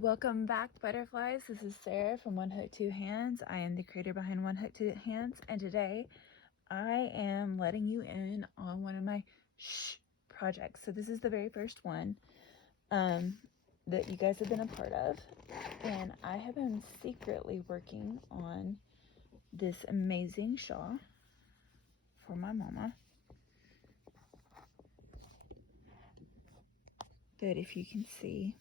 Welcome back, butterflies. This is Sarah from One Hook Two Hands. I am the creator behind One Hook Two Hands, and today I am letting you in on one of my projects. So this is the very first one that you guys have been a part of, and I have been secretly working on this amazing shawl for my mama. That, if you can see,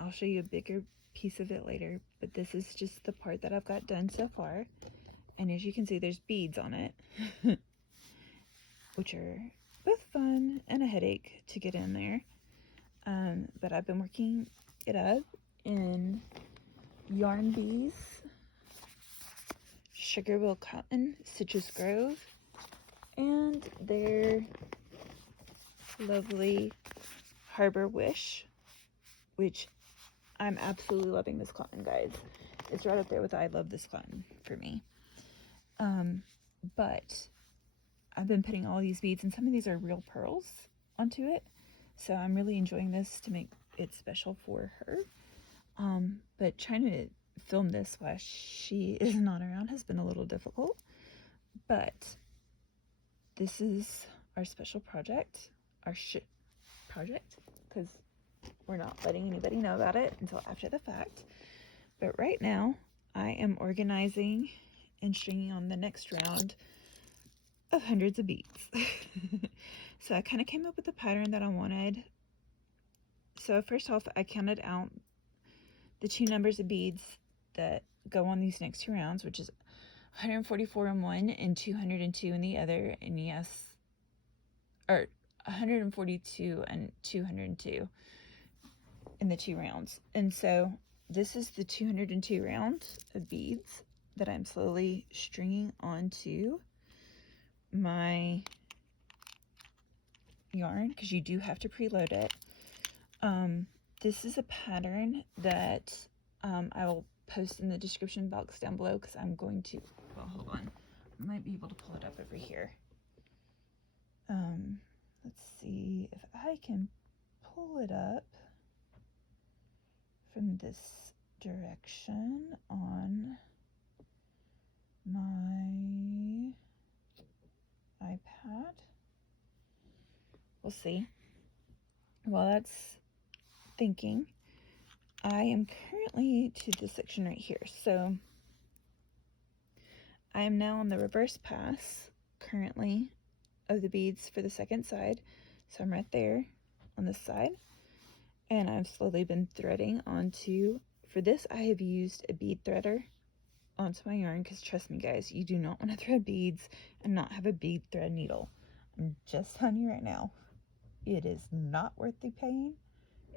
I'll show you a bigger piece of it later, but this is just the part that I've got done so far. And as you can see, there's beads on it, which are both fun and a headache to get in there. But I've been working it up in Yarn Bees, Sugarwill Cotton, Citrus Grove, and their lovely Harbor Wish, which I'm absolutely loving this cotton, guys. It's right up there with I love this cotton for me. But I've been putting all these beads, and some of these are real pearls, onto it. So I'm really enjoying this to make it special for her. But trying to film this while she is not around has been a little difficult. But this is our special project, our project, because we're not letting anybody know about it until after the fact. But right now, I am organizing and stringing on the next round of hundreds of beads. So I kind of came up with the pattern that I wanted. So first off, I counted out the two numbers of beads that go on these next two rounds, which is 144 in one and 202 in the other. And yes, or 142 and 202 in the two rounds. And so this is the 202 rounds of beads that I'm slowly stringing onto my yarn, because you do have to preload it. This is a pattern that I will post in the description box down below, because I'm going to, well, hold on, I might be able to pull it up over here. Let's see if I can pull it up from this direction on my iPad. We'll see. While that's thinking, I am currently to this section right here. So I am now on the reverse pass currently of the beads for the second side. So I'm right there on this side, and I've slowly been threading onto, for this I have used a bead threader onto my yarn, because trust me guys, you do not want to thread beads and not have a bead thread needle. I'm just telling you right now, it is not worth the pain.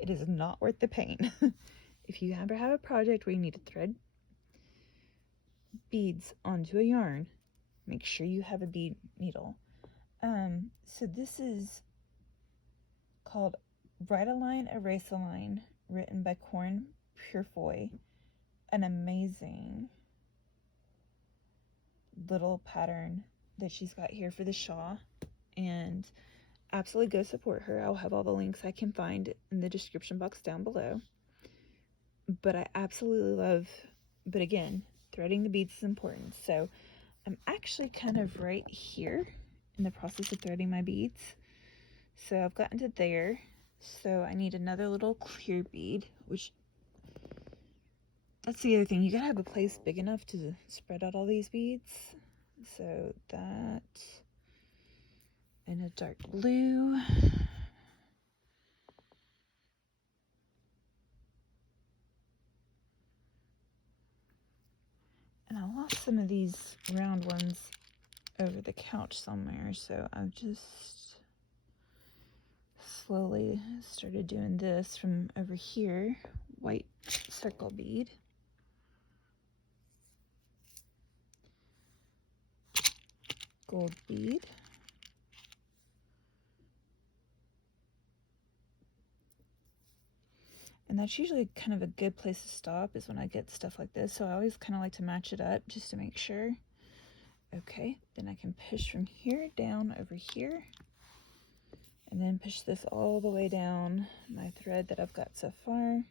It is not worth the pain. If you ever have a project where you need to thread beads onto a yarn, make sure you have a bead needle. So this is called Write a Line, Erase a Line, written by Corin, Purifoy. An amazing little pattern that she's got here for the shawl, and absolutely go support her. I'll have all the links I can find in the description box down below. But I absolutely love, but again, threading the beads is important. So I'm actually kind of right here in the process of threading my beads. So I've gotten to there. So I need another little clear bead, which, that's the other thing. You gotta have a place big enough to spread out all these beads. So that, in a dark blue. And I lost some of these round ones over the couch somewhere, so I've just slowly started doing this from over here. White circle bead, gold bead, and that's usually kind of a good place to stop, is when I get stuff like this. So I always kind of like to match it up just to make sure. Okay, then I can push from here down over here, And then push this all the way down my thread that I've got so far.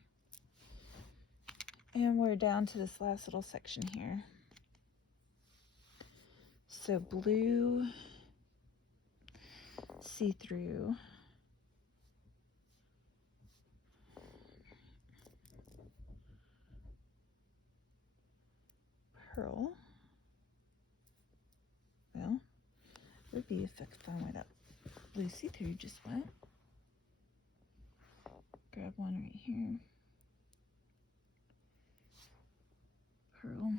And we're down to this last little section here. So blue, see-through, pearl. Well, it would be fun where that blue see-through just went. Grab one right here. Pearl.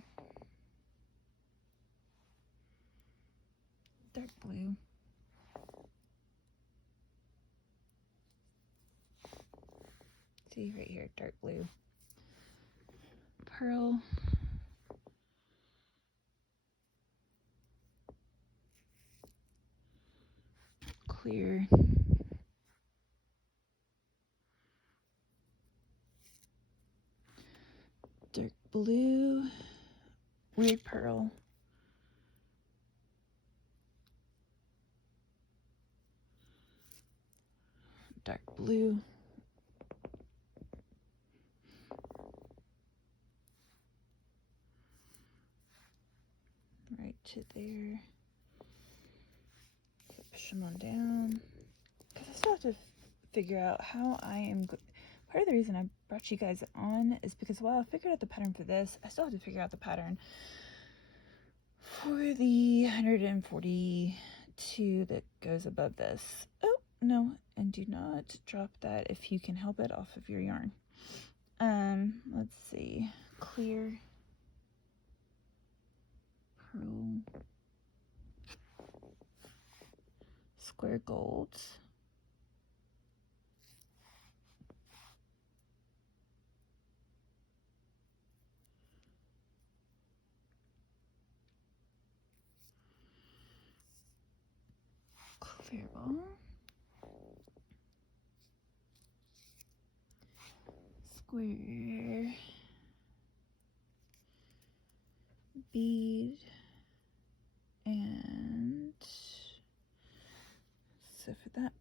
Dark blue. See right here, dark blue. Pearl. Clear. Dark blue. Weird pearl. Dark blue. Right to there. Push them on down. Because I still have to figure out how I am. Part of the reason I brought you guys on is because while I figured out the pattern for this, I still have to figure out the pattern for the 142 that goes above this. Oh, no, and do not drop that if you can help it off of your yarn. Let's see. Clear. Pearl. Square gold. Clear ball. Square. Bead. And so for that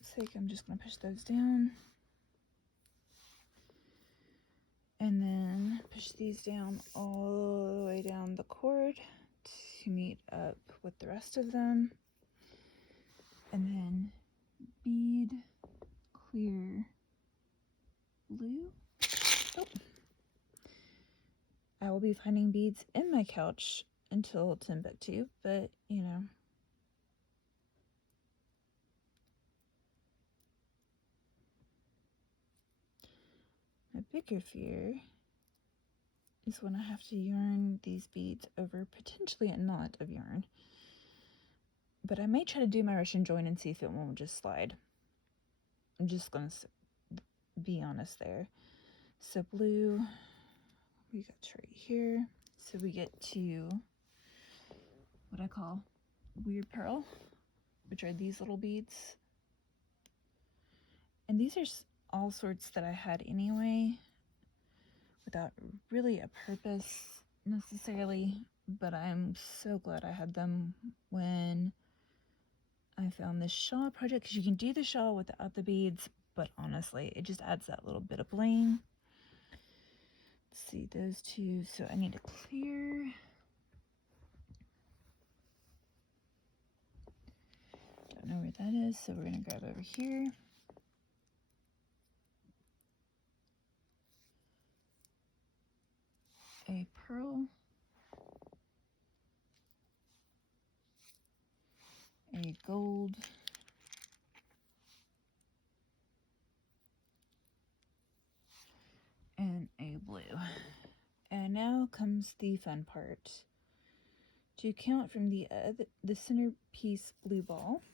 sake, I'm just going to push those down. And then push these down all the way down the cord to meet up with the rest of them. And then bead, clear, blue. Oh. I will be finding beads in my couch until Timbuktu, but you know. My bigger fear is when I have to yarn these beads over potentially a knot of yarn. But I may try to do my Russian join and see if it won't just slide. I'm just going to be honest there. So blue, we got right here. So we get to what I call weird pearl, which are these little beads. And these are all sorts that I had anyway, without really a purpose necessarily, but I'm so glad I had them when I found this shawl project, because you can do the shawl without the beads, but honestly, it just adds that little bit of bling. Let's see, those two, so I need to clear. Don't know where that is, so we're going to grab over here. A pearl, a gold, and a blue. And now comes the fun part. To count from the centerpiece blue ball,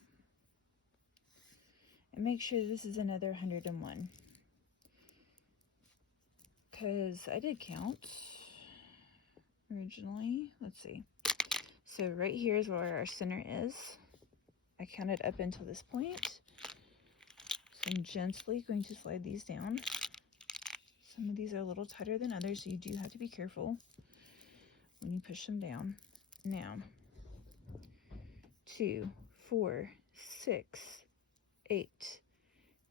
and make sure this is another 101. Because I did count originally. Let's see. So right here is where our center is. I counted up until this point. So I'm gently going to slide these down. Some of these are a little tighter than others, so you do have to be careful when you push them down. Now, 2, 4, 6, 8,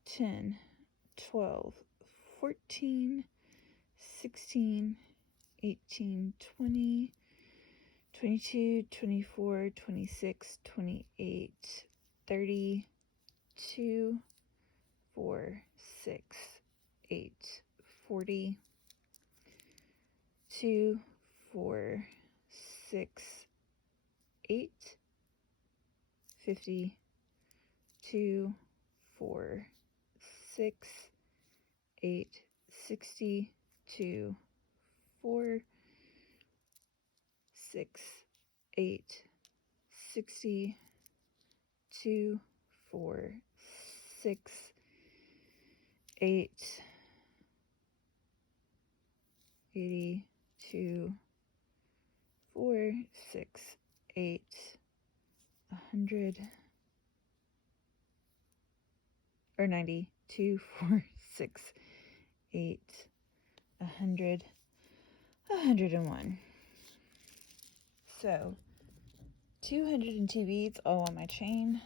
10, 12, 14, 16, 18, 20, 22, 24, 26, 28, 30, 2, 4, 6, 8, 40, 2, 4, 6, 8, 50, 2, 4, 6, 8, 60, 2, 4, 6, 8, 60, 2, 4, 6, 8, 80, 2, 4, 6, 8, 100, or 90, 2, 4, 6, 8, 100, 101. So 202 beads all on my chain.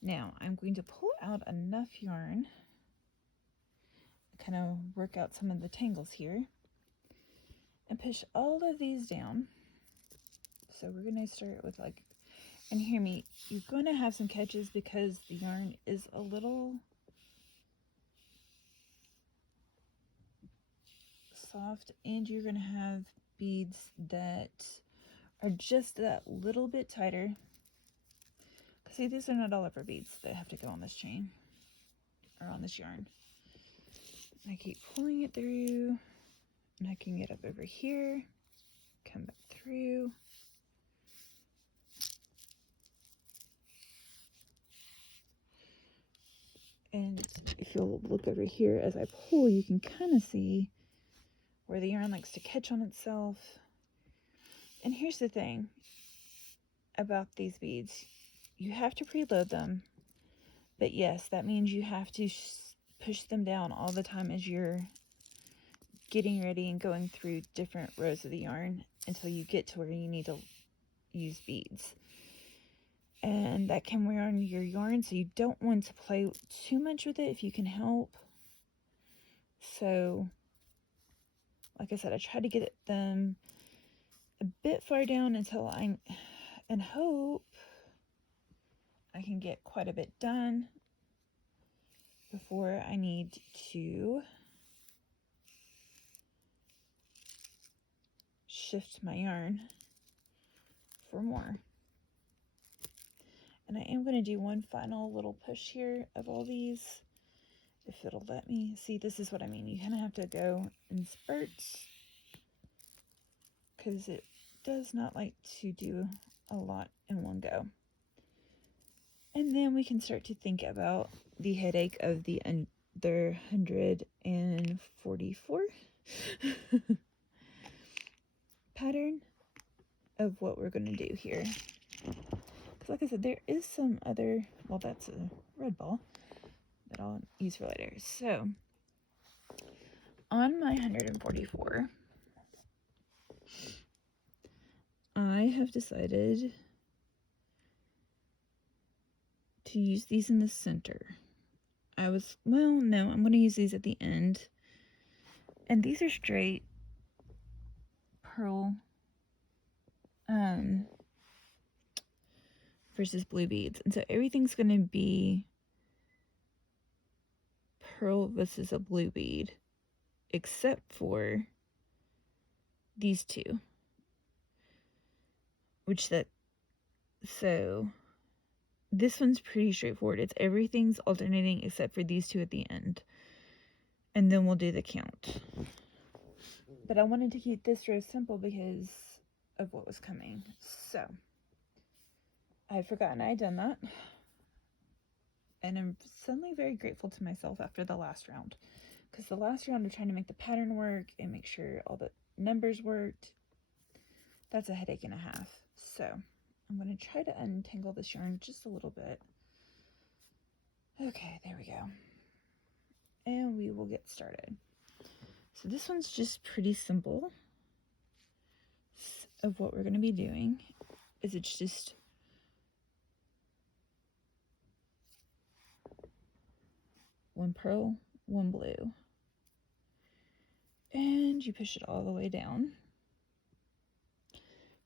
Now I'm going to pull out enough yarn, kind of work out some of the tangles here, and push all of these down. So we're going to start with like, and hear me, you're going to have some catches because the yarn is a little soft, and you're going to have beads that are just that little bit tighter. See, these are not all of our beads that have to go on this chain or on this yarn. I keep pulling it through, and I can get up over here, come back through, and if you'll look over here as I pull, you can kind of see where the yarn likes to catch on itself. And here's the thing about these beads. You have to preload them, but yes, that means you have to push them down all the time as you're getting ready and going through different rows of the yarn until you get to where you need to use beads. And that can wear on your yarn, so you don't want to play too much with it if you can help. So, like I said, I try to get them a bit far down until and hope I can get quite a bit done before I need to shift my yarn for more. And I am going to do one final little push here of all these, if it'll let me. See, this is what I mean. You kind of have to go in spurts because it does not like to do a lot in one go. And then we can start to think about the headache of the other 144 pattern of what we're going to do here. Because like I said, there is some other, well, that's a red ball that I'll use for later. So on my 144, I have decided to use these in the center. No, I'm going to use these at the end. And these are straight pearl versus blue beads. And so everything's going to be pearl versus a blue bead, except for these two. So this one's pretty straightforward. It's everything's alternating except for these two at the end. And then we'll do the count. But I wanted to keep this row simple because of what was coming. So I had forgotten I had done that. And I'm suddenly very grateful to myself after the last round. Because the last round of trying to make the pattern work and make sure all the numbers worked, that's a headache and a half. So I'm going to try to untangle this yarn just a little bit. Okay, there we go. And we will get started. So this one's just pretty simple. Of what we're going to be doing is it's just one pearl, one blue. And you push it all the way down,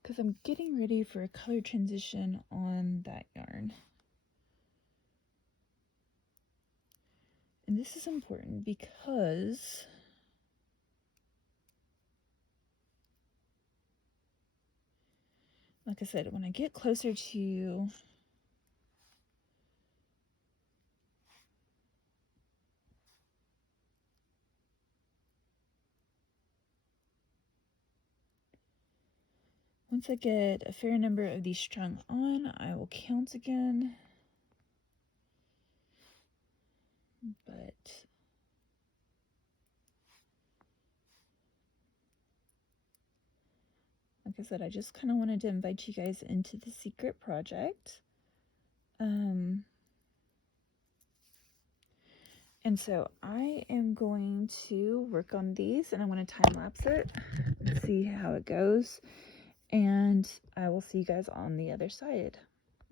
because I'm getting ready for a color transition on that yarn. And this is important because like I said, when I get closer to once I get a fair number of these strung on, I will count again. But like I said, I just kind of wanted to invite you guys into the secret project. And so I am going to work on these, and I'm going to time lapse it and see how it goes. And I will see you guys on the other side.